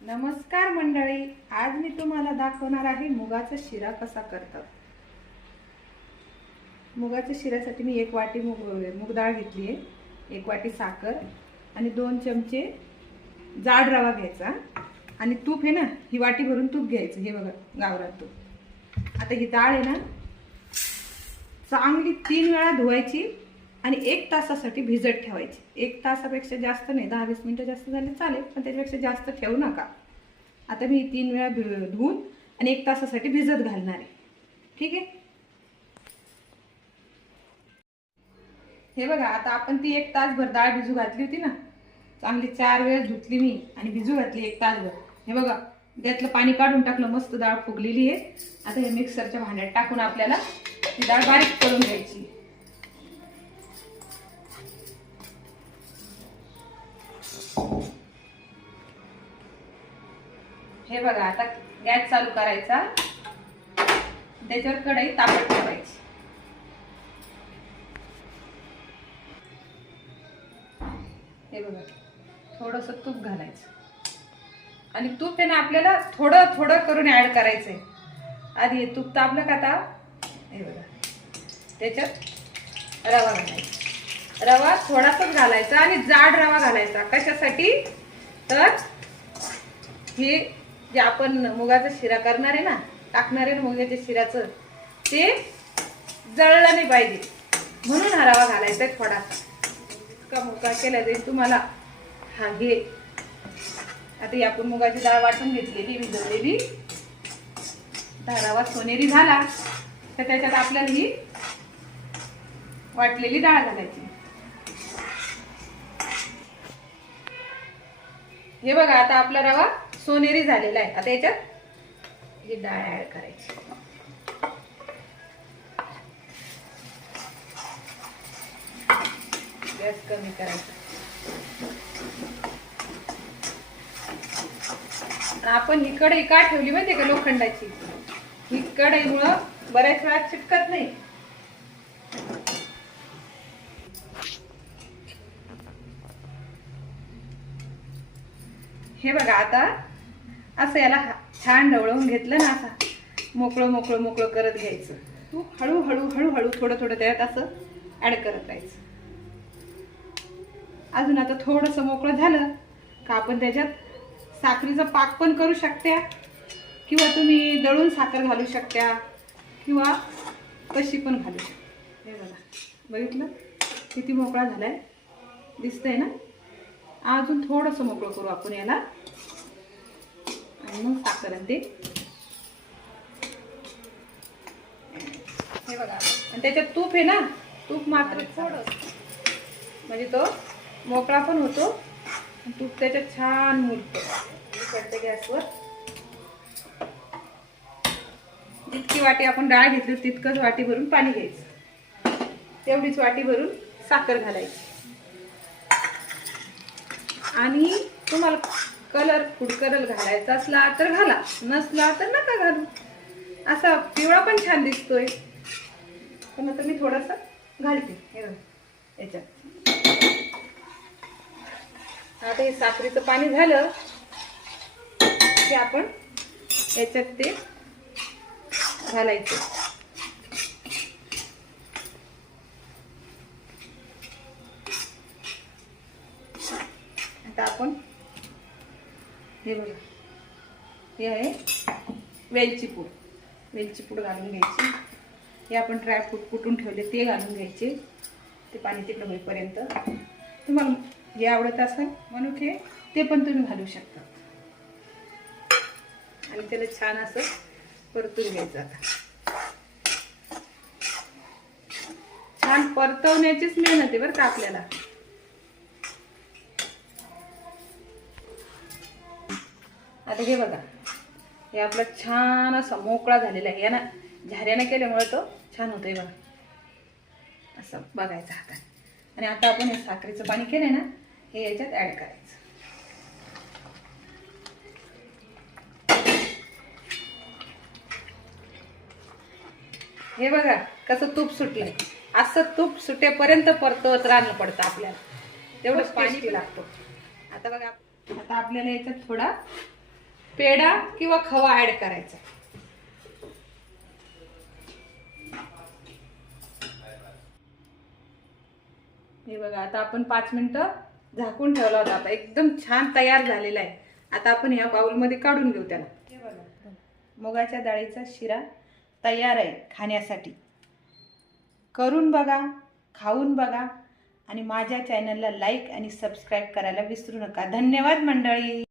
नमस्कार मंडळी आज मी तुम्हाला दाखवणार आहे मुगाचा शिरा कसा करतात. मुगाच्या शिऱ्यासाठी मी एक वाटी मुग मुगडाळ घेतली आहे एक वाटी साखर आणि दोन चमचे जाड रवा घ्यायचा. आणि तूप आहे ना ही वाटी भरून तूप घ्यायचं हे बघा गावरात तूप. आता ही डाळ आहे ना चांगली तीन वेळा धुवायची आणि एक तासासाठी भिजत ठेवायची. एक तासापेक्षा जास्त नाही दहा वीस मिनटं जास्त झाले चालेल पण त्याच्यापेक्षा जास्त ठेवू नका. आता मी तीन वेळा धुवून आणि एक तासासाठी भिजत घालणार आहे. ठीक आहे? हे बघा आता आपण ती एक तासभर डाळ भिजू घातली होती ना? चांगली चार वेळेस धुतली मी आणि भिजू घातली एक तासभर. हे बघा त्यातलं पाणी काढून टाकलं मस्त डाळ फुगलेली आहे. आता हे मिक्सरच्या भांड्यात टाकून आपल्याला ती डाळ बारीक करून घ्यायची. हे बघा आता गॅस चालू करायचा. त्याच्यावर कढई तापत ठेवायची. हे बघा थोडस तूप घालायचं. आणि तूप आहे ना आपल्याला थोडं थोडं करून ऍड करायचंय. आधी हे तूप तापलं का आता? हे बघा त्याच्यात रवा घालायचा. रवा थोडासाच घालायचा आणि जाड रवा घालायचा. कशासाठी? तर हे जे आपण मुगाचा शिरा करणार आहे ना टाकणार आहे ना मुगाच्या शिऱ्याचं ते जळलं नाही पाहिजे. म्हणून हा रवा घालायचा आहे थोडासा का मुका केला जाईल तुम्हाला हा घे आता आपण मुगाची डाळ वाटून घेतलेली भिजवलेली. धारावा सोनेरी झाला तर त्याच्यात आपल्याला ही वाटलेली डाळ घालायची. हे बघा आता आपला रवा सोनेरी झालेला आहे. आता याच्यात ही डाळ ऍड करायची. गॅस कमी करायचा. आपण ही कढई का ठेवली माहितीये का लोखंडाची? ही कढईमुळं बऱ्याच वेळा चिटकत नाही. हे बघा आता असं याला हा- छान ढवळवून घेतलं ना असं. मोकळं मोकळं मोकळं करत घ्यायचं. तू हळूहळू हळूहळू थोडं थोडं त्यात असं ॲड करत राहायचं. अजून आता थोडंसं मोकळं झालं का आपण त्याच्यात साखरेचं पाक पण करू शकत्या किंवा तुम्ही दळून साखर घालू शकत्या किंवा कशी पण घालू शकता. हे बघा बघितलं? किती मोकळा झाला आहे दिसतंय ना? अजून थोडंसं मोकळं करू आपण याला. आणि मग साखर आणि ते हे बघा. आणि त्याच्यात तूप आहे ना तूप मात्र थोडं म्हणजे तो मोकळा पण होतो तूप त्याच्यात छान मुरतो. गॅसवर. जितकी वाटी आपण डाळ घेतली तितकंच वाटी भरून पाणी घ्यायचं. तेवढीच वाटी भरून साखर घालायची. आणि तुम्हाला कलर फूड कलर घालायचा असला तर घाला नसला तर नका घालू. असा पिवळा पण छान दिसतोय. पण आता मी थोडासा घालते. हे याच्यात. आता हे साखरेचं पाणी झालं की आपण याच्यात ते घालायचं. आता आपण हे बघा. हे आहे वेलची पूड. वेलची पूड घालून घ्यायची. हे आपण ड्रायफ्रूट कुटून ठेवले ते घालून घ्यायचे. ते पाणी तिकडं होईपर्यंत. तुम्हाला जे आवडत असेल म्हणून ते ते पण तुम्ही घालू शकता. आणि त्याला छान असं परतून घ्यायचं आता. छान परतवण्याचीच मेहनत आहे बरं का आपल्याला. आता हे बघा. हे आपला छान असा मोकळा झालेला आहे. यानं झाऱ्यानं केल्यामुळे तो छान होतोय बघा. असं बघायचं हातात. आणि आता आपण हे साखरेचं पाणी केलंय ना हे याच्यात ऍड करायचं. हे बघा कसं तूप सुटलंय. असं तूप सुटेपर्यंत परतवत राहणं पडतं आपल्याला. तेवढंच पाणी लागतो. आता बघा आता आपल्याला याच्यात थोडा पेढा किंवा खवा ऍड करायचा. हे बघा आता आपण पाच मिनिटं झाकून ठेवला होता. आता एकदम छान तयार झालेला आहे. आता आपण ह्या बाउलमध्ये काढून घेऊ त्याला. हे बघा. मुगाच्या डाळीचा शिरा तयार आहे खाण्यासाठी. करून बघा खाऊन बघा आणि माझ्या चॅनलला लाईक आणि सबस्क्राईब करायला विसरू नका. धन्यवाद मंडळी!